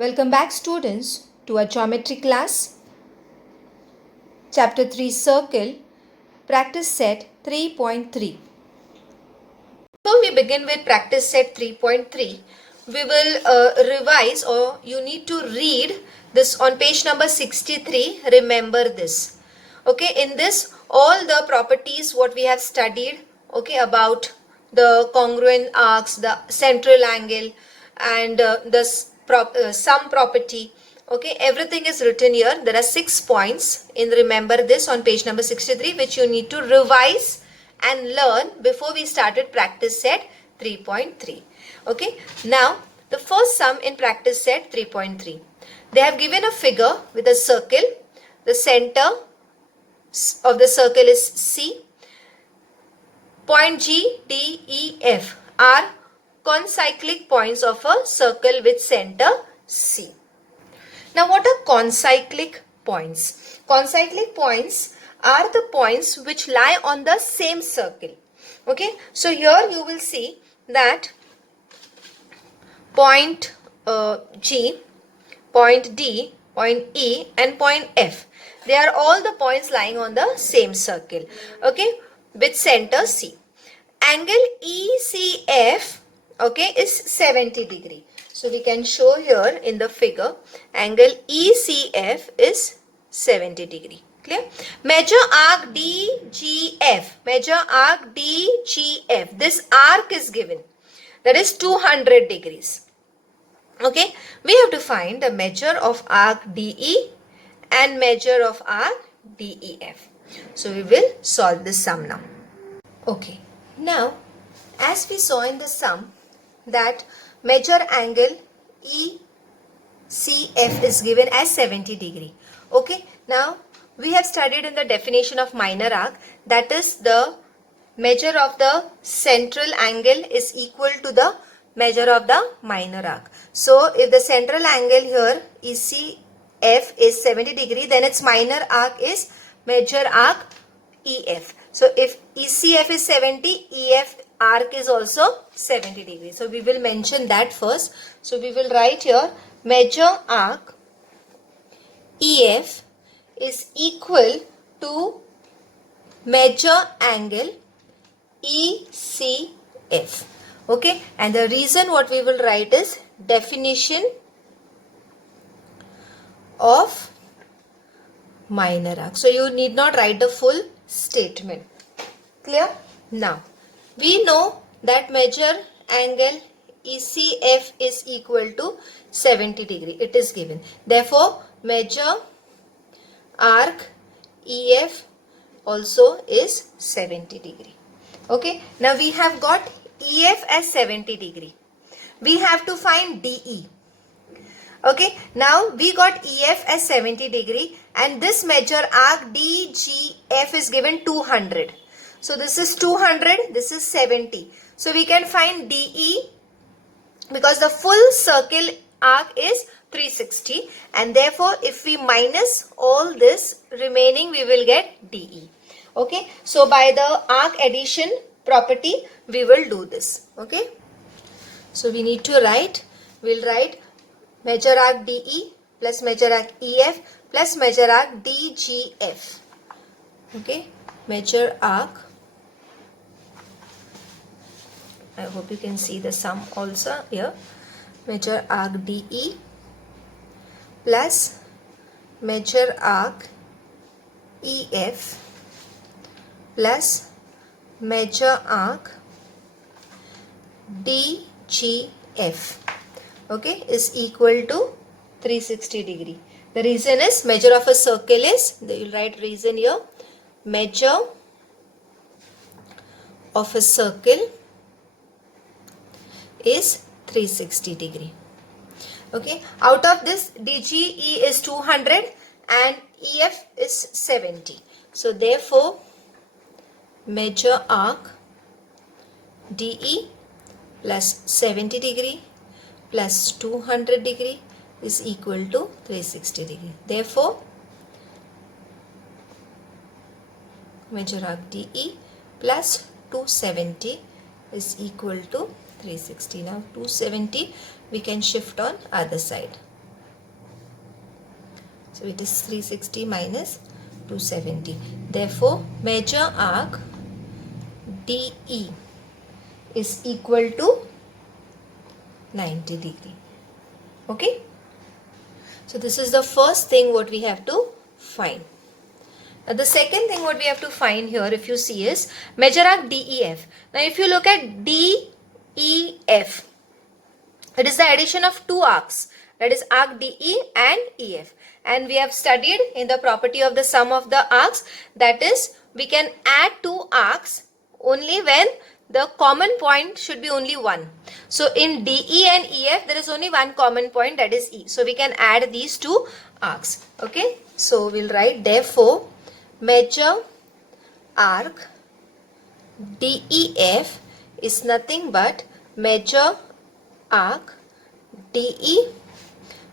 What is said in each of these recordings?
Welcome back students to our geometry class. Chapter 3 Circle, practice set 3.3. Before we begin with practice set 3.3, we will revise, or you need to read this on page number 63. Remember this. Okay, in this all the properties what we have studied, okay, about the congruent arcs, the central angle, and the sum property. Okay, everything is written here. There are 6 points in remember this on page number 63 which you need to revise and learn before we started practice set 3.3. Okay, now the first sum in practice set 3.3. They have given a figure with a circle. The center of the circle is C. Point G, D, E, F are concyclic points of a circle with center C. Now what are concyclic points? Concyclic points are the points which lie on the same circle. Okay, so here you will see that point G, point D, point E and point F, they are all the points lying on the same circle, okay, with center C. Angle ECF, okay, is 70 degree. So we can show here in the figure angle ECF is 70 degree. Clear? Measure arc DGF. Measure arc DGF. This arc is given. That is 200 degrees. Okay. We have to find the measure of arc DE and measure of arc DEF. So we will solve this sum now. Okay. Now, as we saw in the sum that measure angle ECF is given as 70 degree. Okay. Now, we have studied in the definition of minor arc, that is the measure of the central angle is equal to the measure of the minor arc. So, if the central angle here ECF is 70 degree, then its minor arc is measure arc EF. So, if ECF is 70, EF arc is also 70 degree. So, we will mention that first. So, we will write here measure arc EF is equal to measure angle ECF. Okay, and the reason what we will write is definition of minor arc. So you need not write the full statement. Clear? Now, we know that measure angle ECF is equal to 70 degree. It is given. Therefore, measure arc EF also is 70 degree. Okay. Now, we have got EF as 70 degree. We have to find DE. Okay. Now, we got EF as 70 degree and this measure arc DGF is given 200. So, this is 200, this is 70. So, we can find DE because the full circle arc is 360 and therefore if we minus all this remaining we will get DE. Okay. So, by the arc addition property we will do this. Okay. So, we need to write, we will write measure arc DE plus measure arc EF plus measure arc DGF. Okay. Measure arc, I hope you can see the sum also here. Measure arc DE plus measure arc EF plus measure arc DGF, okay, is equal to 360 degree. The reason is measure of a circle is, they will write reason here, measure of a circle is 360 degree. Okay, out of this DGE is 200 and EF is 70. So, therefore, measure arc DE plus 70 degree plus 200 degree is equal to 360 degree. Therefore, measure arc DE plus 270 is equal to 360. Now 270 we can shift on other side. So it is 360 minus 270. Therefore, major arc DE is equal to 90 degree. Okay. So this is the first thing what we have to find. Now the second thing what we have to find here, if you see, is major arc DEF. Now if you look at DEF, it is the addition of two arcs, that is arc DE and EF. And we have studied in the property of the sum of the arcs, that is we can add two arcs only when the common point should be only one. So in DE and EF there is only one common point, that is E. So we can add these two arcs. Okay. So we'll write therefore major arc DEF is nothing but major arc DE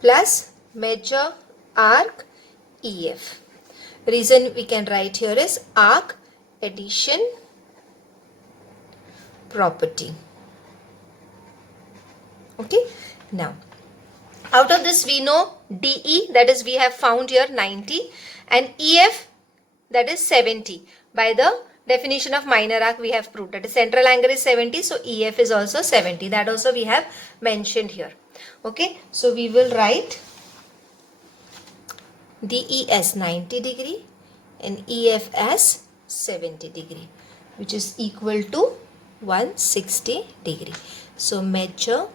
plus major arc EF. Reason we can write here is arc addition property. Okay. Now out of this we know DE, that is we have found here 90, and EF, that is 70. By the definition of minor arc we have proved that the central angle is 70, so EF is also 70. That also we have mentioned here. Okay. So we will write DE as 90 degree and EF as 70 degree, which is equal to 160 degree. So major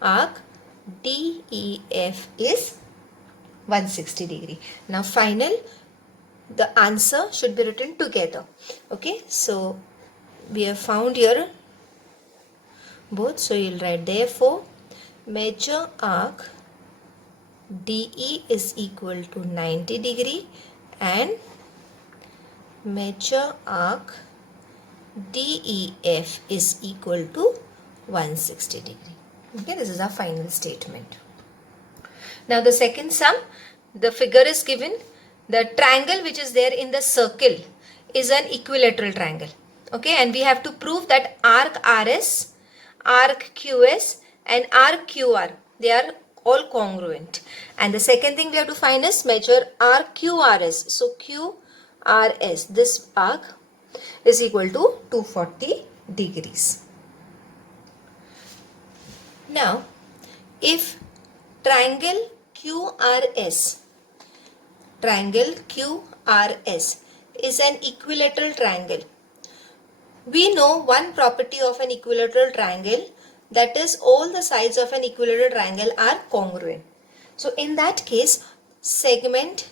arc DEF is 160 degree. Now final, the answer should be written together. Okay. So we have found here both. So you'll write therefore major arc DE is equal to 90 degree and major arc DEF is equal to 160 degree. Okay, this is our final statement. Now the second sum, the figure is given. The triangle which is there in the circle is an equilateral triangle. Okay, and we have to prove that arc RS, arc QS and arc QR, they are all congruent. And the second thing we have to find is measure arc QRS. So QRS, this arc is equal to 240 degrees. Now, if triangle QRS is an equilateral triangle, we know one property of an equilateral triangle, that is all the sides of an equilateral triangle are congruent. So in that case, segment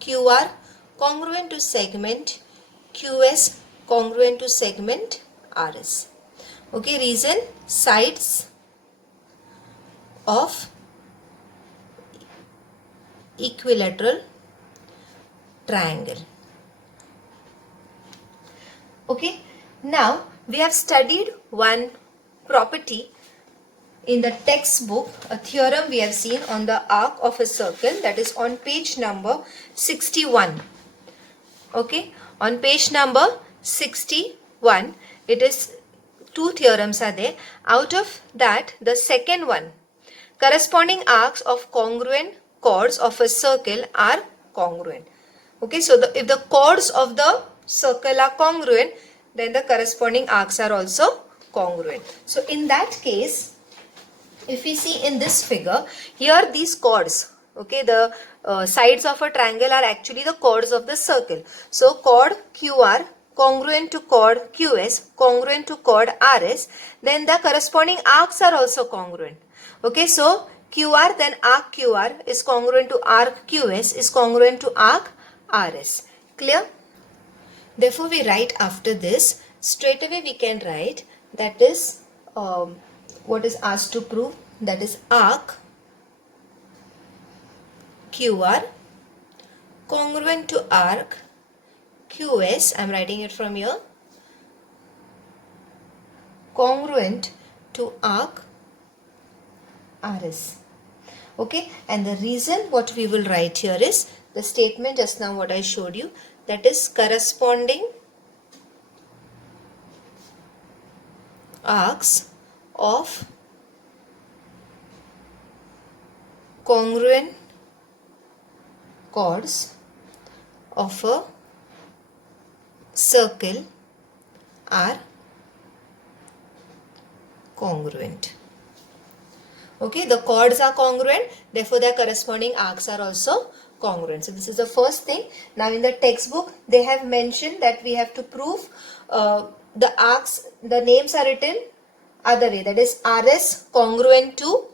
QR congruent to segment QS congruent to segment RS. Okay, reason sides of equilateral triangle. Okay, now we have studied one property in the textbook, a theorem we have seen on the arc of a circle, that is on page number 61. Okay, on page number 61, it is two theorems are there. Out of that, the second one, corresponding arcs of congruent chords of a circle are congruent. Okay, so if the chords of the circle are congruent, then the corresponding arcs are also congruent. So in that case, if we see in this figure, here these chords, okay, the sides of a triangle are actually the chords of the circle. So chord QR congruent to chord QS congruent to chord RS, then the corresponding arcs are also congruent. Okay, so QR, then arc QR is congruent to arc QS is congruent to arc RS. Clear? Therefore, we write after this, straight away we can write, that is what is asked to prove, that is arc QR congruent to arc QS, I am writing it from here, congruent to arc RS. Okay, and the reason what we will write here is the statement just now what I showed you, that is corresponding arcs of congruent chords of a circle are congruent. Okay, the chords are congruent, therefore their corresponding arcs are also congruent. So this is the first thing. Now in the textbook they have mentioned that we have to prove the arcs, the names are written other way, that is RS congruent to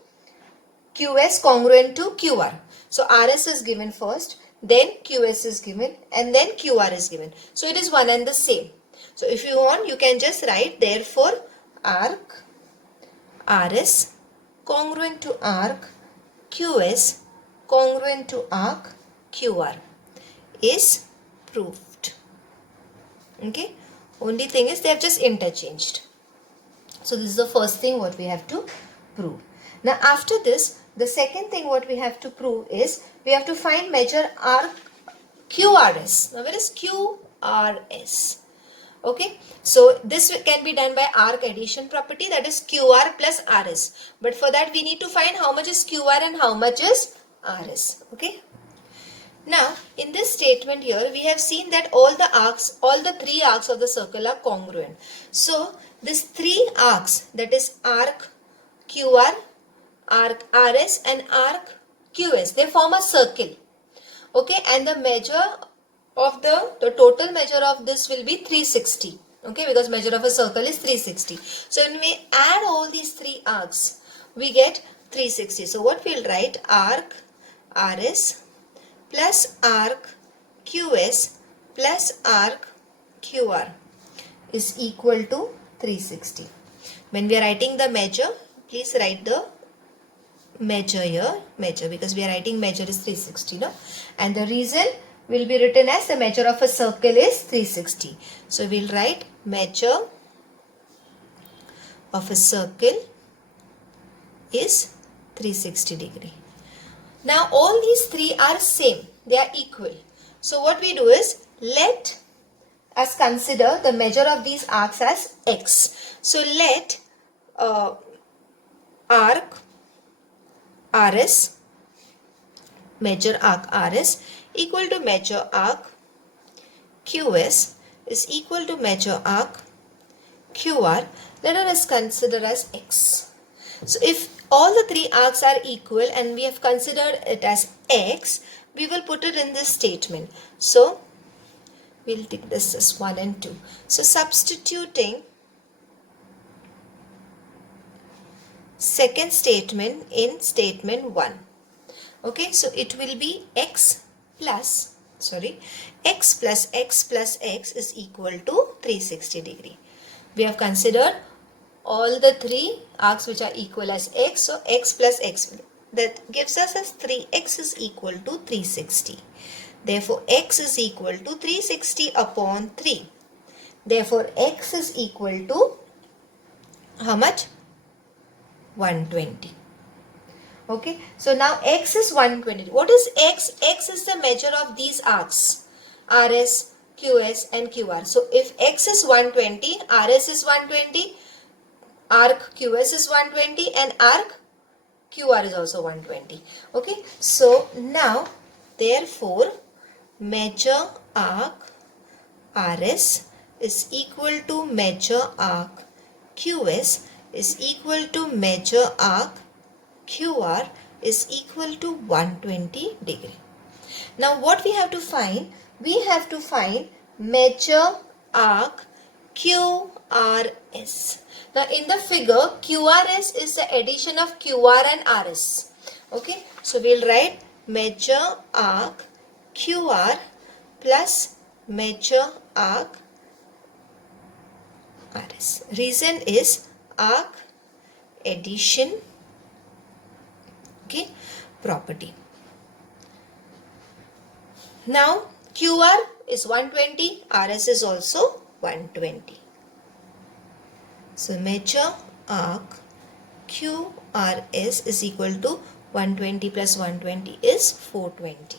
QS congruent to QR. So RS is given first, then QS is given, and then QR is given. So it is one and the same. So if you want, you can just write therefore arc RS congruent to arc QS congruent to arc QR is proved. Okay, only thing is they have just interchanged. So this is the first thing what we have to prove. Now after this, the second thing what we have to prove is we have to find measure arc QRS. Now where is QRS? Okay, so this can be done by arc addition property, that is QR plus RS. But for that we need to find how much is QR and how much is RS. Okay. Now in this statement here we have seen that all the three arcs of the circle are congruent. So these three arcs, that is arc QR, arc RS and arc QS, they form a circle. Okay, and the measure of the total measure of this will be 360. Okay, because measure of a circle is 360. So when we add all these three arcs, we get 360. So what we'll write, arc RS plus arc QS plus arc QR is equal to 360. When we are writing the measure, please write the measure here, measure, because we are writing measure is 360, no? And the reason will be written as the measure of a circle is 360. So we'll write measure of a circle is 360 degree. Now all these three are same, they are equal. So what we do is, let us consider the measure of these arcs as x. So let arc RS, measure arc RS equal to measure arc QS is equal to measure arc QR. Let us consider as x. So if all the three arcs are equal and we have considered it as x, we will put it in this statement. So we'll take this as 1 and 2. So substituting second statement in statement 1. Okay, so it will be x plus x is equal to 360 degree. We have considered all the three arcs which are equal as x. So x plus x, that gives us as 3x is equal to 360. Therefore x is equal to 360 upon 3. Therefore x is equal to how much? 120. Okay, so now x is 120. What is x? X is the measure of these arcs, RS, QS and QR. So if x is 120, RS is 120, arc QS is 120 and arc QR is also 120. Okay, so now therefore measure arc RS is equal to measure arc QS is equal to measure arc QR is equal to 120 degree. Now what we have to find? We have to find measure arc QRS. Now in the figure, QRS is the addition of QR and RS. Okay, so we'll write measure arc QR plus measure arc RS. Reason is arc addition, okay, property. Now QR is 120, RS is also 120. So measure arc QRS is equal to 120 plus 120 is 420.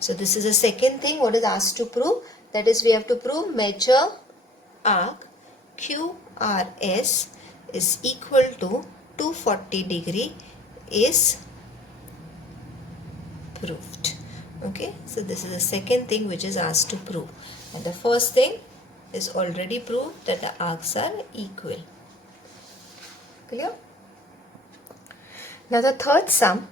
So this is the second thing what is asked to prove, that is we have to prove measure arc QRS is equal to 240 degree is proved. Okay, so this is the second thing which is asked to prove. And the first thing is already proved, that the arcs are equal. Clear? Now the third sum,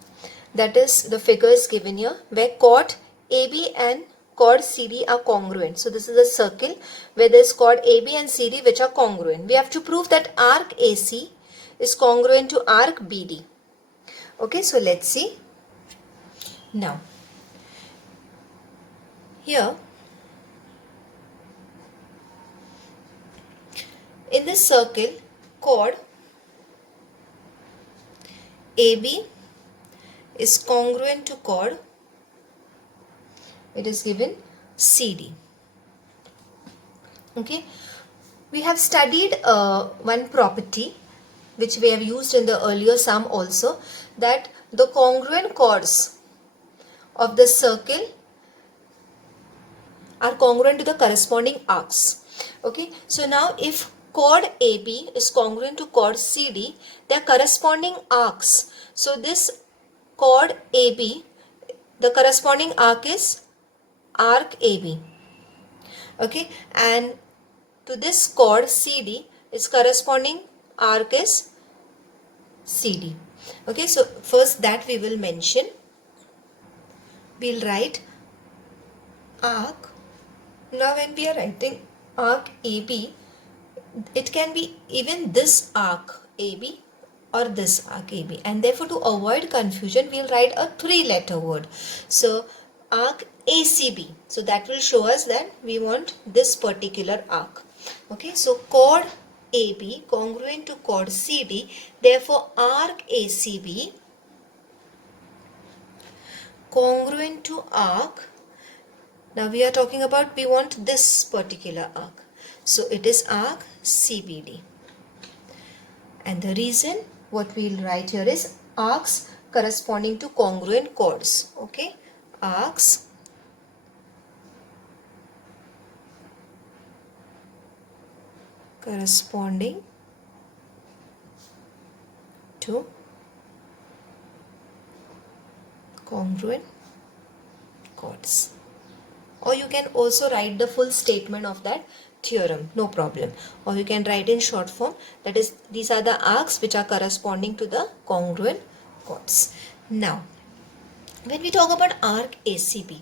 that is the figures given here, where chord AB and chord CD are congruent. So this is a circle where there is chord AB and CD which are congruent. We have to prove that arc AC is congruent to arc BD. Okay, so let's see. Now, here in this circle, chord AB is congruent to chord, it is given CD. Okay, we have studied one property which we have used in the earlier sum also, that the congruent chords of the circle are congruent to the corresponding arcs. Okay, so now if chord AB is congruent to chord CD, their corresponding arcs. So this chord AB, the corresponding arc is arc AB. Okay, and to this chord CD, its corresponding arc is CD. Okay, so first that we will mention. We'll write arc. Now when we are writing arc AB, it can be even this arc AB or this arc AB, and therefore to avoid confusion we'll write a 3-letter word. So arc ACB, so that will show us that we want this particular arc. Okay, so chord AB congruent to chord CD, therefore arc ACB congruent to arc. Now we are talking about, we want this particular arc, so it is arc CBD. And the reason what we will write here is arcs corresponding to congruent chords. Okay, arcs corresponding to congruent chords. Or you can also write the full statement of that theorem, no problem. Or you can write in short form, that is, these are the arcs which are corresponding to the congruent chords. Now, when we talk about arc ACB,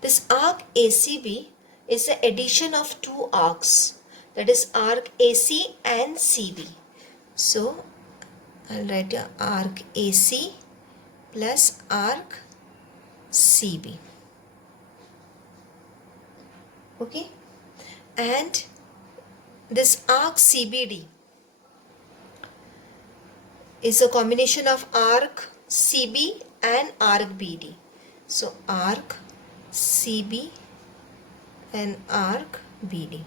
this arc ACB is the addition of two arcs, that is arc AC and CB. So, I'll write here arc AC plus arc CB. Okay, and this arc CBD is a combination of arc CB and arc BD. So arc CB and arc BD.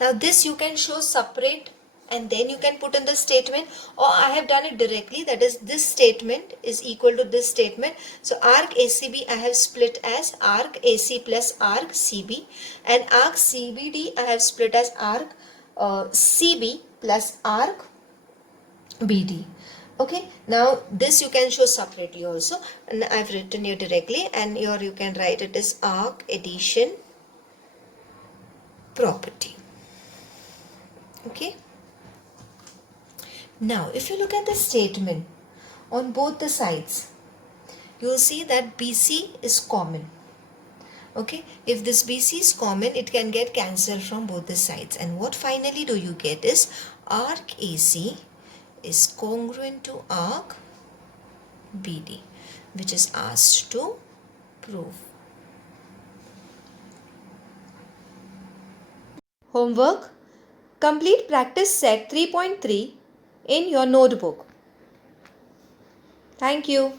Now this you can show separate and then you can put in the statement, or I have done it directly, that is this statement is equal to this statement. So arc ACB I have split as arc AC plus arc CB, and arc CBD I have split as arc CB plus arc BD. Okay, now this you can show separately also, and I have written here directly, and here you can write it as arc addition property. Okay. Now, if you look at the statement on both the sides, you will see that BC is common. Okay, if this BC is common, it can get cancelled from both the sides. And what finally do you get is arc AC is congruent to arc BD, which is asked to prove. Homework: complete practice set 3.3 in your notebook. Thank you.